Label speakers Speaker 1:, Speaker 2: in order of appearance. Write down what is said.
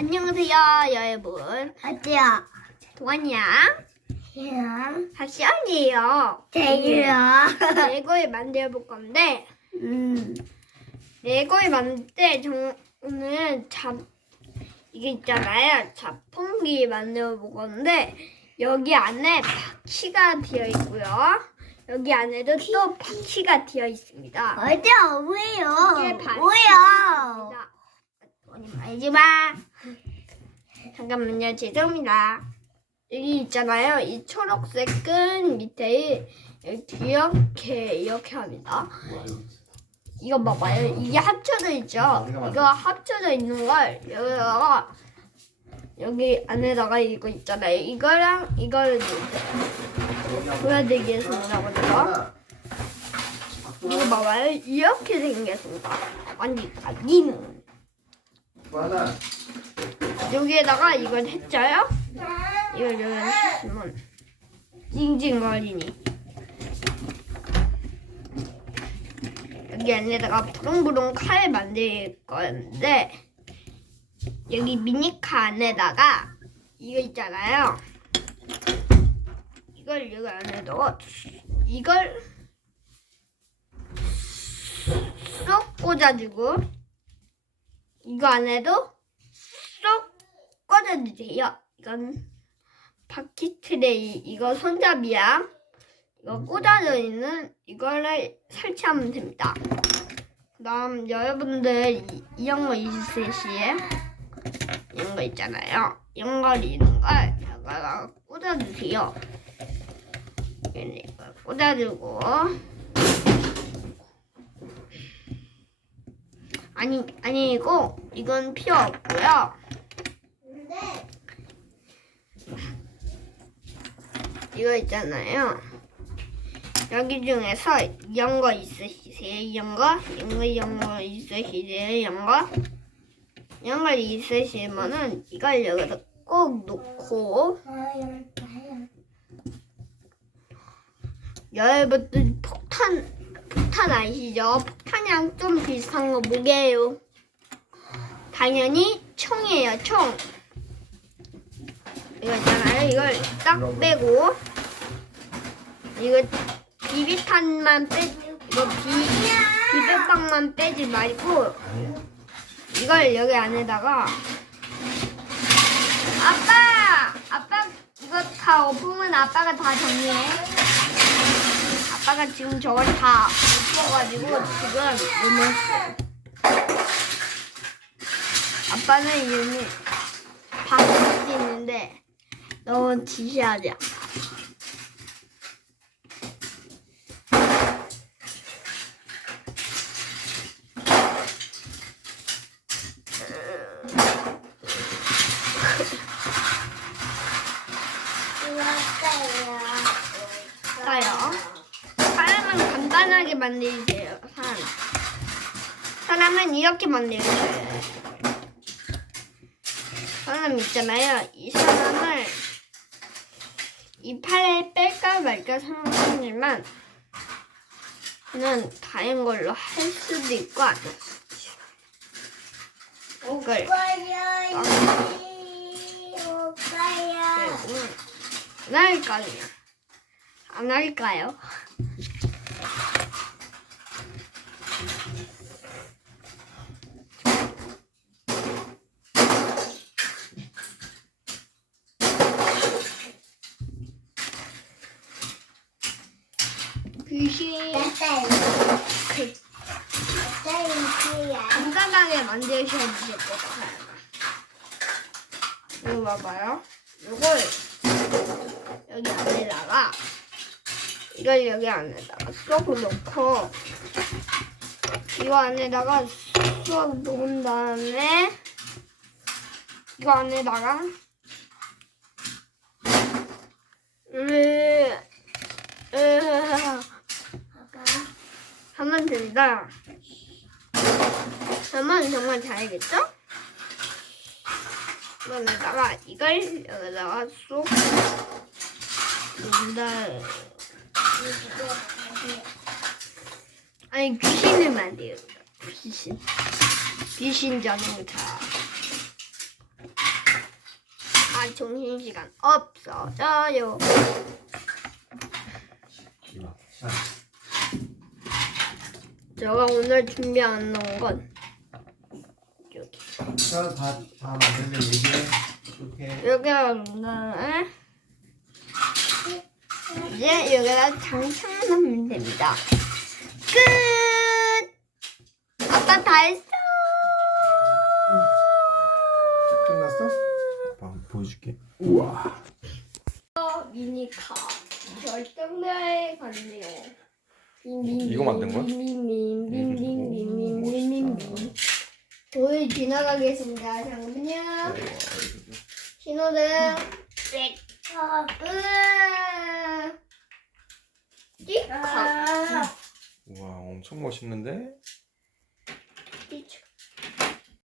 Speaker 1: 안녕하세요, 여러분.
Speaker 2: 어때요?
Speaker 1: 동안이야.
Speaker 2: 야,
Speaker 1: 박시연이에요.
Speaker 2: 대유요.
Speaker 1: 레고를 만들어 볼 건데,
Speaker 2: 음,
Speaker 1: 레고를 만들 때 저는 잡, 이게 있잖아요. 자풍기 만들어 볼 건데, 여기 안에 바퀴가 들어 있고요. 여기 안에도 또 바퀴가 들어 있습니다.
Speaker 2: 어때요? 왜요?
Speaker 1: 이게 바퀴.
Speaker 2: 왜요?
Speaker 1: 언니 말지 마. 잠깐만요, 죄송합니다. 여기 있잖아요. 이 초록색 끈 밑에 이렇게 이렇게 합니다. 이거 봐봐요. 이게 합쳐져 있죠. 이거 합쳐져 있는 걸 여기다가 여기 안에다가 이거 있잖아요. 이거랑 이거를 위해서 나거든요. 이거 봐봐요. 이렇게 생겼습니다. 아니는.
Speaker 3: 하나
Speaker 1: 여기에다가 이걸 했죠요? 이걸 여기 했으면 징징거리니. 여기 안에다가 부릉부릉 칼 만들 건데 여기 미니카 안에다가 이거 있잖아요. 이걸 여기 안에 넣어. 이걸 쏙 꽂아주고 이거 안에도 쏙 꽂아주세요. 이건 바퀴 트레이, 이거 손잡이야. 이거 꽂아져 있는 이거를 설치하면 됩니다. 그다음 여러분들 이- 이런 거 있으시에 이런 거 있잖아요. 이런 거 있는 걸 여기다가 꽂아주세요. 이걸 꽂아주고 아니 아니고 이건 필요 없고요. 이거 있잖아요. 여기 중에서 이런 거 있으시세요? 이런 거? 이런 거, 이런 거 있으시세요? 이런 거? 이런 거 있으시면은 이걸 여기다 꼭 놓고 여러분들 폭탄 폭탄 아시죠? 폭탄이랑 좀 비슷한 거 뭐게요? 당연히 총이에요, 총. 이거 있잖아요. 이걸 딱 빼고 이거 비비탄만 빼 이거 비 비빔빵만 빼지 말고 이걸 여기 안에다가 아빠 아빠 이거 다 엎으면 아빠가 다 정리해. 아빠가 지금 저걸 다 엎어가지고 지금 오늘 아빠는 이미 바꿀 수 있는데 너무 지시하지 않아. 까요. 간단하게 만들세요. 사람. 사람은 이렇게 만들어요. 사람 있잖아요. 이 사람을 이 팔에 뺄까 말까 생각하지만 저는 다른 걸로 할 수도 있고 안 할 수도 있고 이걸 빼고 안 할까요? 안 할까요? 귀신 간단하게 만드셔도 될것 같아요. 이거 봐봐요. 이걸 여기 안에다가 이걸 여기 안에다가 쏙 넣고 이거 안에다가 쏙 넣은 다음에 이거 안에다가 으, 으, 하면 됩니다. 하면 정말 잘겠죠? 그러다가 이걸 여기다가 쏙 넣은 다음에 아니 귀신을 만들어 귀신 귀신 자동차 아 정신 시간 없어져요.
Speaker 3: 이거. 자,
Speaker 1: 제가 오늘 준비한 건 여기
Speaker 3: 자, 다, 다 만들면 얘기해. 이렇게.
Speaker 1: 여기는 이제 여기다 장착만 하면 됩니다. 끝. 했어.
Speaker 3: 끝났어? 봐, 보여줄게. 우와.
Speaker 1: 미니카 결정대에 갔네요.
Speaker 4: 이거 만든 거야?
Speaker 1: 빙빙빙빙빙빙빙빙. 돌 지나가겠습니다. 잠깐만요. 신호등. 네. 으아. 띠카.
Speaker 4: 우와 엄청 멋있는데?
Speaker 1: птичек.